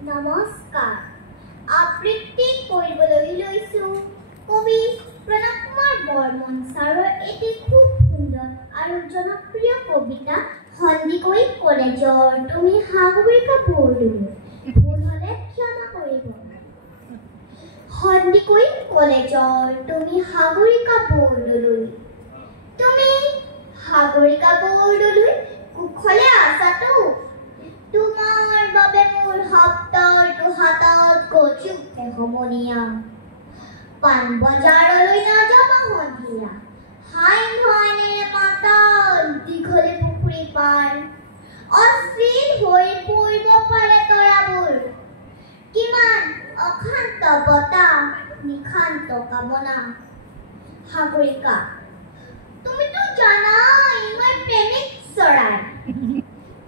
নমস্কাৰ আবৃত্তি কৰিবলৈ লৈছো কবি প্ৰণৱ কুমাৰ বৰ্মন ছাৰৰ এটি খুব সুন্দৰ আৰু জনপ্ৰিয় কবিতা সন্দিকৈ কলেজৰ তুমি সাগৰিকা বৰদলৈ ভুল হ'লে ক্ষমা কৰিব সন্দিকৈ কলেজৰ তুমি সাগৰিকা বৰদলৈ তুমি সাগৰিকা বৰদলৈ কুশলে আছাতো তোমাৰ বাবে মোৰ শব্দটো হাতত গজি উঠে সমনীয়া পান বজাৰলৈ নাযাবা সন্ধিয়া হাই হাইনেৰে মাতাল দীঘলী পুখুৰী পাৰ অস্থিৰ হৈ পৰিব পাৰে তৰাবোৰ কিমান অশান্ত বতাহ নিশান্ত কামনা সাগৰিকা তুমিতো জানাই মই প্ৰেমিক চৰাই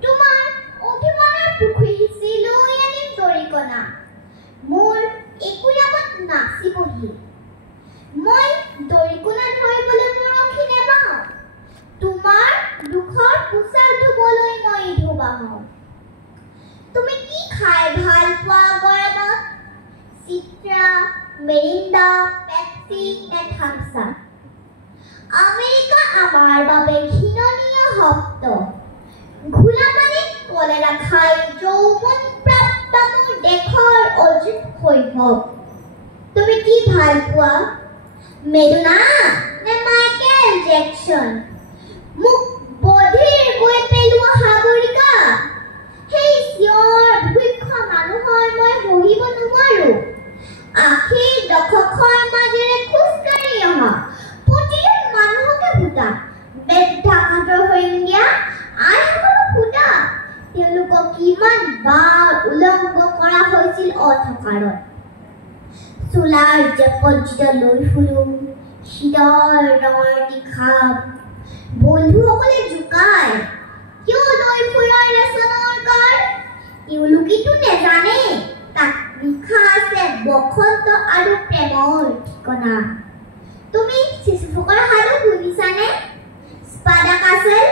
তোমাৰ অভিমানৰ পুখুৰী সিলৈ আনিম দৰিকণা মোৰ একোৰ আগত নাচিবহি মই দৰিকণা ধৰিবলৈ মৰখি নেবাওঁ তোমাৰ দুখৰ পোচাক ধুবলৈ মই ধুবাওঁ তুমি কি খাই ভাল পোৱা গৰমত চিত্ৰা মেৰিণ্ডা পেপচি নে থাম্ছ আপ আমেৰিকা আমাৰ বাবে ঘৃণনীয় শব্দ ঘোলাপানীত কলেৰা খাই যৌৱন প্ৰাপ্ত মোৰ দেশৰ অযুত শৈশৱ তুমি কি ভাল পোৱা মেডোনা নে মাইকেল জেকচন মোক বধিৰ গৈ পেলোৱা সাগৰিকা সেই চিঞৰ ভৃক্ষ মানুহৰ মই সহিব নোৱাৰো আশীৰ দশকৰ মাজেৰে খোজকাঢ়ি অহা প্ৰতিজন মানুহকে ফুটা বেদ্যাঘাতৰ সংজ্ঞা আইসকলক ফুটা তেওঁলোকক কিমান বাৰ উলংঘ কৰা হৈছিল অন্ধকাৰত চোলাৰ জপজিত লৈ ফুলো শীতল ৰঙৰ নিশাব বন্ধুসকলে জোকায় কিয় লৈ ফুৰাৰ ৰেচনৰ কাৰ তেওঁলোকেতো নেজানে তাত লিখা আছে বসন্ত আৰু প্ৰেমৰ ঠিকনা তুমি শিশুসকলৰ সাধু শুনিছানে স্পাডা কাছেল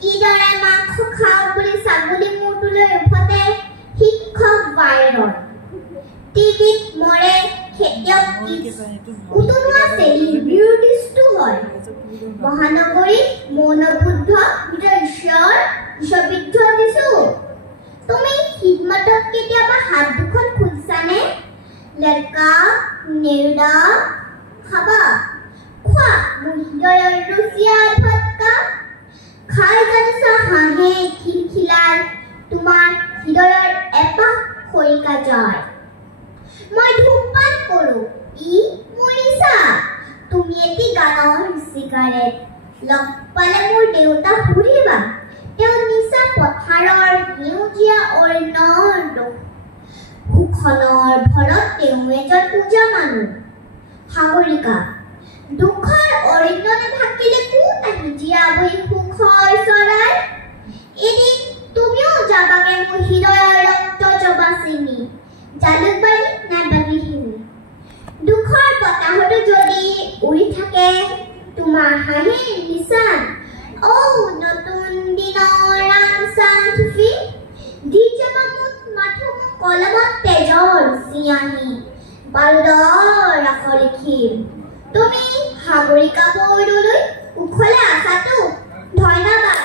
কিদৰে মাংস খাওঁ বুলি ছাগলী মূৰটোলৈ উভতে শিক্ষক বাইৰন টিভিত মৰে খেতিয়ক উতনোৱা চেলিব্ৰিটিটো হয় মহানগৰীত মৌনবুদ্ধ ঈশ্বৰ বিশ্ববিদ্ধ দিছো তুমি খিদমতত কেতিয়াবা হাত দুখন খুলিছানে লড়কা নেৰুদা খাবা খোৱা মোৰ হৃদয়ৰ ৰুচিয়া ভটকা খাই জানিছা হাঁহে খিলখিলাই তোমাৰ হৃদয়ৰ এপাহ খৰিকা যায় মই ধূমপান কৰোঁ ই মোৰ নিচা তুমি এটি গানৰ চিগাৰেট লগ পালে মোৰ দেউতা সুধিবা তেওঁ নিচা পথাৰৰ সেউজীয়া অৰণ্যৰ সুখনৰ ভৰত তেওঁ এজন পূজা মানুহ সাগৰিকা দুখৰ অৰণ্যত থাকিলে কোন আহি জীয়াবই সুখৰ চৰাই এদিন তুমিও যাবাগে মোৰ হৃদয়ৰ ৰক্ত জবা চিঙি জালুকবাৰী নাইবা গৃহিণী দুখৰ বতাহতো যদি উৰি থাকে তোমাৰ হাঁহিৰ নিচান নতুন দিনৰ ৰাংচাং থুফি দি যাবা মোক মাথো মোক কলমত তেজৰ চিয়াহী বাৰুদৰ আখৰ লিখিম তুমি সাগৰিকা বৰদলৈ কুশলে আছাতো ধন্যবাদ